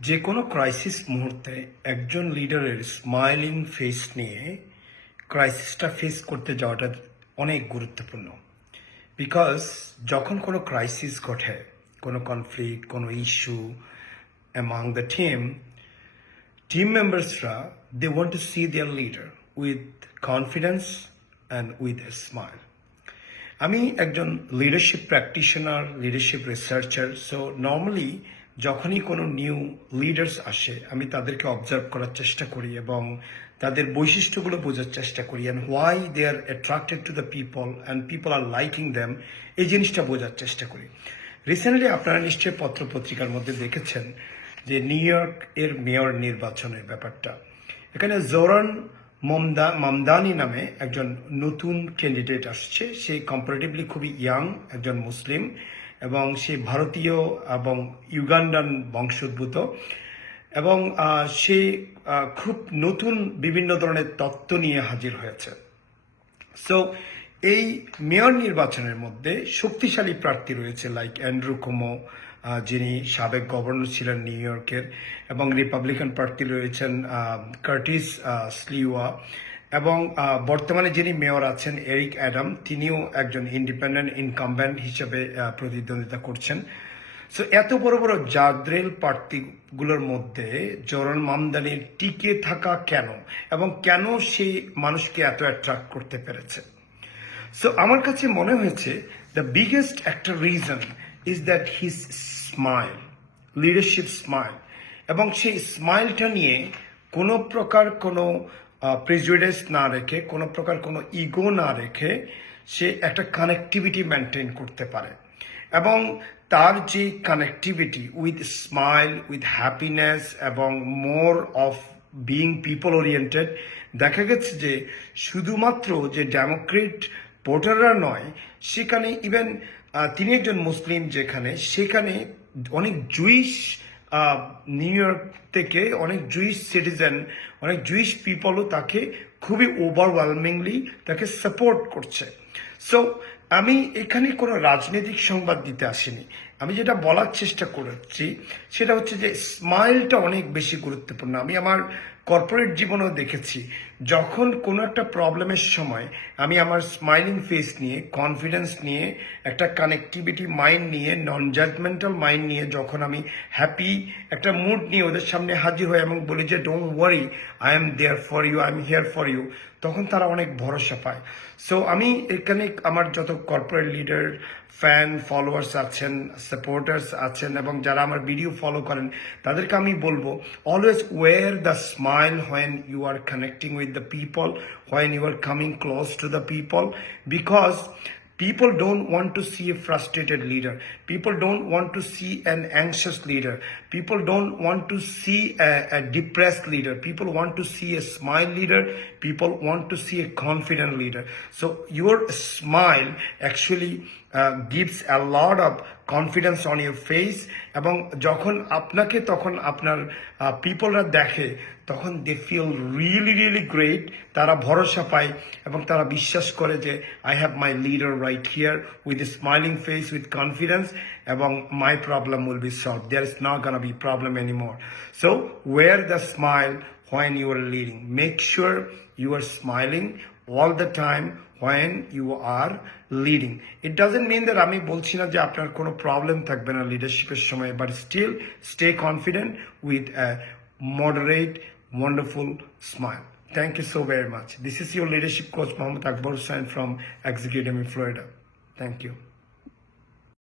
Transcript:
যে কোনো ক্রাইসিস মুহূর্তে একজন লিডারের স্মাইলিং ফেস নিয়ে ক্রাইসিসটা ফেস করতে যাওয়াটা অনেক গুরুত্বপূর্ণ। বিকজ যখন কোনো ক্রাইসিস ঘটে, কোনো কনফ্লিক্ট কোনো issue among the team team মেম্বার্সরা they want to see their leader with confidence and with a smile আমি একজন leadership practitioner leadership researcher so normally যখনই কোনো নিউ লিডার্স আসে, আমি তাদেরকে অবজার্ভ করার চেষ্টা করি এবং তাদের বৈশিষ্ট্যগুলো বোঝার চেষ্টা করি and why they are attracted to the people and people are liking them এই জিনিসটা বোঝার চেষ্টা করি। রিসেন্টলি আপনারা নিশ্চয়ই পত্র পত্রিকার মধ্যে দেখেছেন যে নিউ ইয়র্ক এর মেয়র নির্বাচনের ব্যাপারটা। এখানে জোরান মমদা, মামদানি নামে একজন নতুন ক্যান্ডিডেট আসছে। সে কম্পারেটিভলি খুবই ইয়াং একজন মুসলিম এবং সে ভারতীয় এবং ইউগান্ডান বংশোদ্ভূত এবং সে খুব নতুন বিভিন্ন ধরনের তত্ত্ব নিয়ে হাজির হয়েছে। সো এই মেয়র নির্বাচনের মধ্যে শক্তিশালী প্রার্থী রয়েছে লাইক অ্যান্ড্রু কোমো যিনি সাবেক গভর্নর ছিলেন নিউ ইয়র্কের, এবং রিপাবলিকান প্রার্থী রয়েছেন কার্টিস স্লিওয়া এবং বর্তমানে যিনি মেয়র আছেন এরিক অ্যাডাম তিনিও একজন ইন্ডিপেন্ডেন্ট ইনকামব্যান্ট হিসেবে প্রতিদ্বন্দ্বিতা করছেন। সো এত বড় বড় জাদ্রেল প্রার্থীগুলোর মধ্যে জরন মামদানির টিকে থাকা কেন? এবং কেন সে মানুষকে এত অ্যাট্রাক্ট করতে পেরেছে? সো আমার কাছে মনে হয়েছে দ্য বিগেস্ট একটা reason is that his smile leadership smile এবং সেই স্মাইলটা নিয়ে কোনো প্রকার কোনো প্রেজুডিস না রেখে, কোনো প্রকার কোনো ইগো না রেখে সে একটা কানেক্টিভিটি মেনটেন করতে পারে। এবং তার যে connectivity with smile with happiness এবং more of being people oriented দেখা গেছে যে শুধুমাত্র যে ডেমোক্রেট ভোটাররা নয়, সেখানে ইভেন তিনি একজন মুসলিম যেখানে, সেখানে অনেক জুইশ নিউ ইয়র্ক থেকে অনেক জুইশ সিটিজেন অনেক জুইশ পিপলও তাকে খুবই ওভারওয়েলমিংলি তাকে সাপোর্ট করছে। সো আমি এখানে কোনো রাজনৈতিক সংবাদ দিতে আসিনি। আমি যেটা বলার চেষ্টা করেছি, সেটা হচ্ছে যে স্মাইলটা অনেক বেশি গুরুত্বপূর্ণ। আমি আমার কর্পোরেট জীবনেও দেখেছি যখন কোনো একটা প্রবলেমের সময় আমি আমার স্মাইলিং ফেস নিয়ে কনফিডেন্স নিয়ে, একটা কানেক্টিভিটি মাইন্ড নিয়ে নন জাজমেন্টাল মাইন্ড নিয়ে যখন আমি হ্যাপি একটা মুড নিয়ে ওদের সামনে হাজির হই এবং বলি যে don't worry I am there for you I am here for you তখন তারা অনেক ভরসা পায়। সো আমি এখানে আমার যত কর্পোরেট লিডার ফ্যান ফলোয়ার্স আছেন সাপোর্টার্স আছেন এবং যারা আমার ভিডিও ফলো করেন, তাদেরকে আমি বলব always wear the smile when you are connecting with with the people, when you are coming close to the people, because People don't want to see a frustrated leader. People don't want to see an anxious leader. People don't want to see a, a, depressed leader. People want to see a smile leader. People want to see a confident leader. So your smile actually gives a lot of confidence on your face এবং যখন আপনাকে তখন আপনার পিপলরা দেখে, তখন they feel really really great তারা ভরসা পায় এবং তারা বিশ্বাস করে যে I have my leader right here with smiling face with confidence এবং my problem will be solve there is not gonna be problem anymore so wear the smile when you are leading. Make sure you are smiling all the time when you are leading. It doesn't mean that আমি বলছি না যে আপনার কোনো problem থাকবে না লিডারশিপের সময় but still stay confident with a moderate, wonderful smile. Thank you so very much. This is your leadership coach, Mohammed Akbar Hussain from Executive in Florida. Thank you.